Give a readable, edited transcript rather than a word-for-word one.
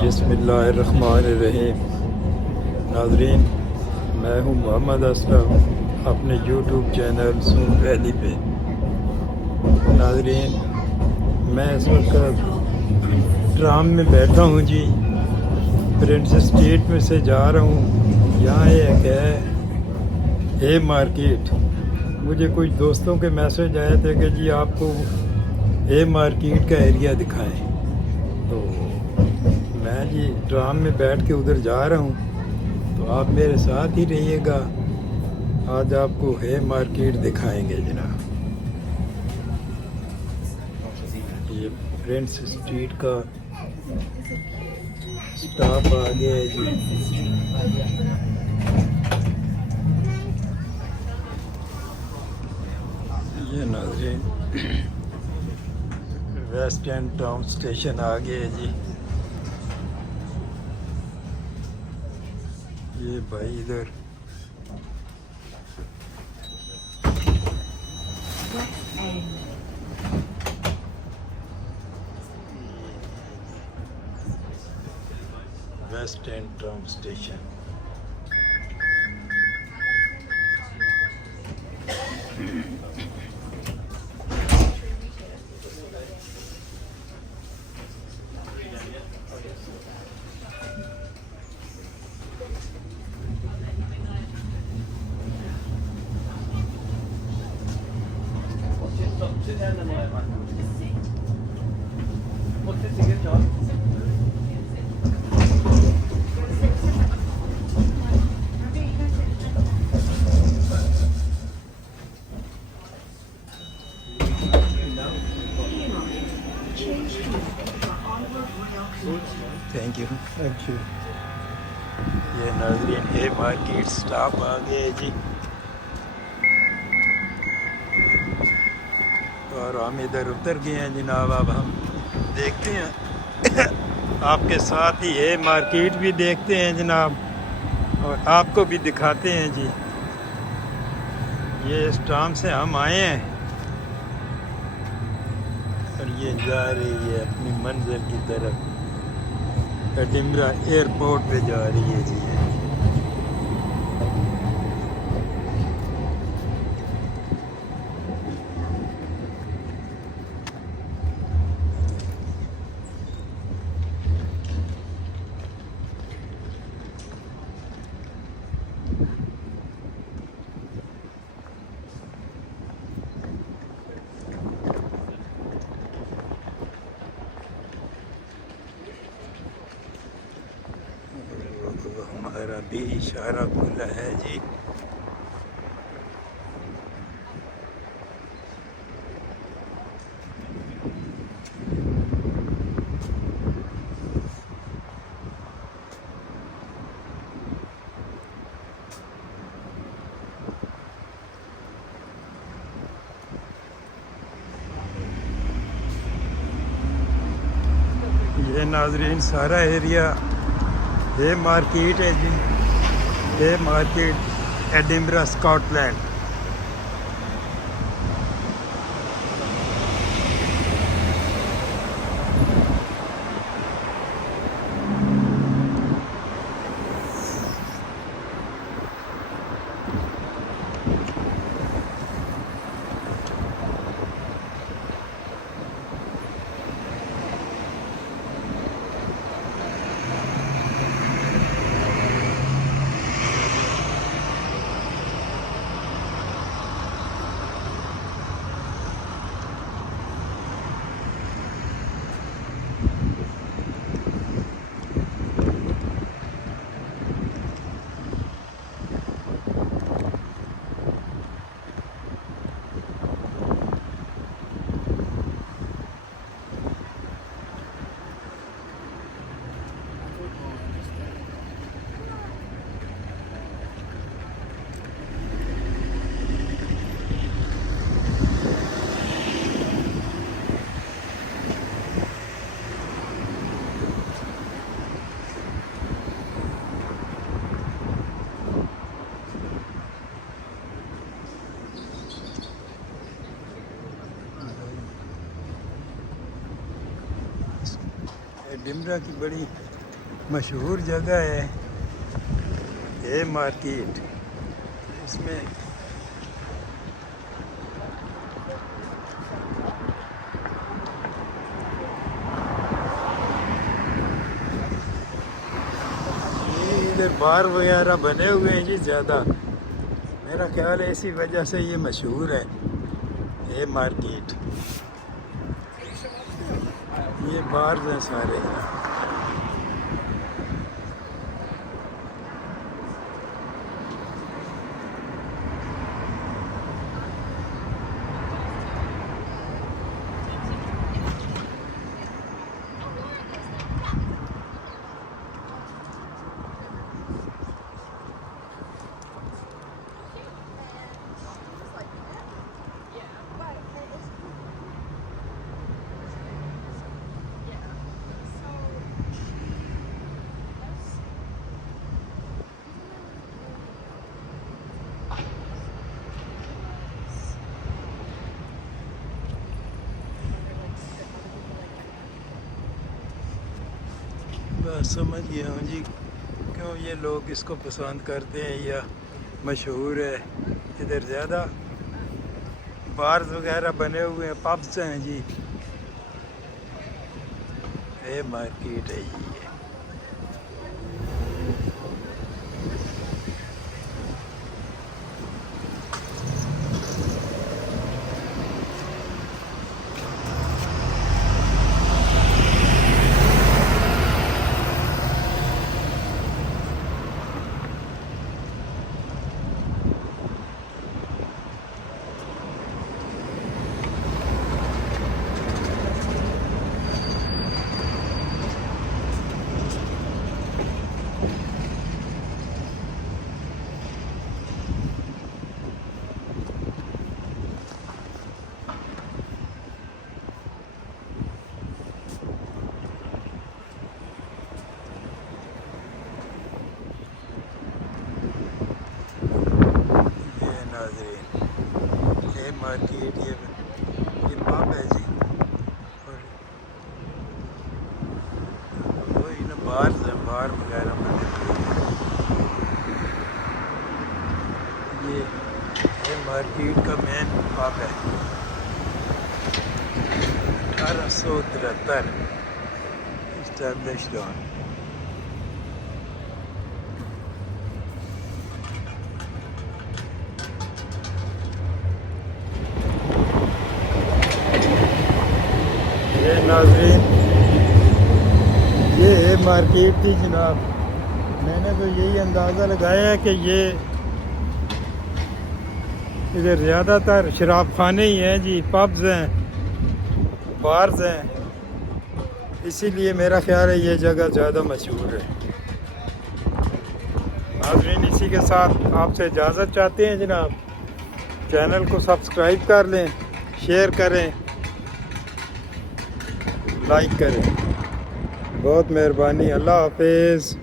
बिस्मिल्लाहिर्रहमानिर्रहीम। नाज़रीन, मैं हूँ मोहम्मद असलम अपने यूट्यूब चैनल सून वैली पे। नाज़रीन, मैं इस वक्त ट्राम में बैठा हूँ जी। प्रिंसेस स्ट्रीट में से जा रहा हूँ। यहाँ एक है मार्केट। मुझे कुछ दोस्तों के मैसेज आए थे कि जी आपको ए मार्केट का एरिया दिखाएं, तो मैं जी ट्राम में बैठ के उधर जा रहा हूँ, तो आप मेरे साथ ही रहिएगा। आज आपको है मार्केट दिखाएंगे जनाब। ये प्रिंस स्ट्रीट का स्टाफ आ गया है जी। ये नाज़रीन वेस्ट एंड टाउन स्टेशन आ गया है जी। ये भाई इधर West End Town station. Thank you. ये नाज़रीन है मार्केट स्टाफ आ गए जी, और हम इधर उतर गए हैं जनाब। अब हम देखते हैं आपके साथ ही है मार्केट भी देखते हैं जनाब, और आपको भी दिखाते हैं जी। ये इस टाइम से हम आए हैं और ये जा रही है अपनी मंजिल की तरफ। एडिनबरा एयरपोर्ट पे जा रही है जी। हमारा भी इशारा खुला है जी। ये नाज़रीन सारा एरिया ये मार्केट है जी। ये मार्केट एडिनबरा स्कॉटलैंड। एडिनबरा की बड़ी मशहूर जगह है ये मार्केट। इसमें इधर बार वगैरह बने हुए हैं जी ज़्यादा, मेरा ख्याल है इसी वजह से ये मशहूर है ये मार्केट। ये बार हैं सारे। बस समझ गया हूँ जी क्यों ये लोग इसको पसंद करते हैं या मशहूर है। इधर ज़्यादा बार्स वगैरह बने हुए हैं, पब्स हैं जी। ये मार्केट है ये। ये मार्केट ये पब है जी। और वही ना बार वगैरह बने हुए। ये मार्केट का मेन पब है। 1873 established on। ये नाज़रीन ये है मार्केट थी जनाब। मैंने तो यही अंदाज़ा लगाया है कि ये इधर ज़्यादातर शराब खाने ही हैं जी, पब्स हैं, बार्स हैं, इसीलिए मेरा ख्याल है ये जगह ज़्यादा मशहूर है। नाज़रीन इसी के साथ आपसे इजाज़त चाहते हैं जनाब। चैनल को सब्सक्राइब कर लें, शेयर करें, लाइक करें। बहुत मेहरबानी। अल्लाह हाफिज़।